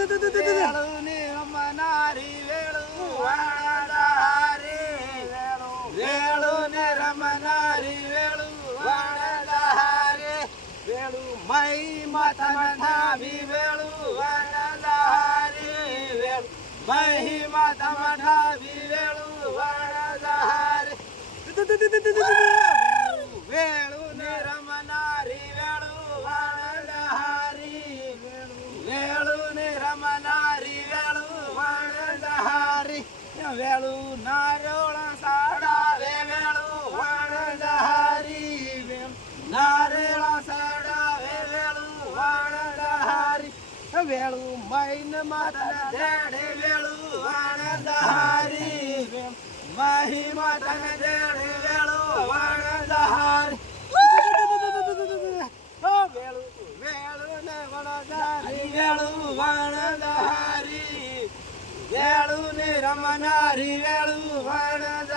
વેળું ને રમનારી વેળું વાણદારી વેળું ને રમનારી વેળું વાણદારી વેળું મહી માતા થાવી વેળું વાણદારી વેળું મહી માતા થાવી વેળું વાણદારી વેળું ને રમનારી વેળું વાણદારી વેળું ને રમનારી વેળું વાણદારી વેળું નારોળા સાડાવે વેળું વાણદારી નારેળા સાડાવે વેળું વાણદારી વેળું મૈન માતા દેડે વેળું વાણદારી મહી માતા દેડે વેળું વાણદારી વેળું ને વણદારી વેળું વાણદારી વેળું ને રમનારી વેળું વાણદારી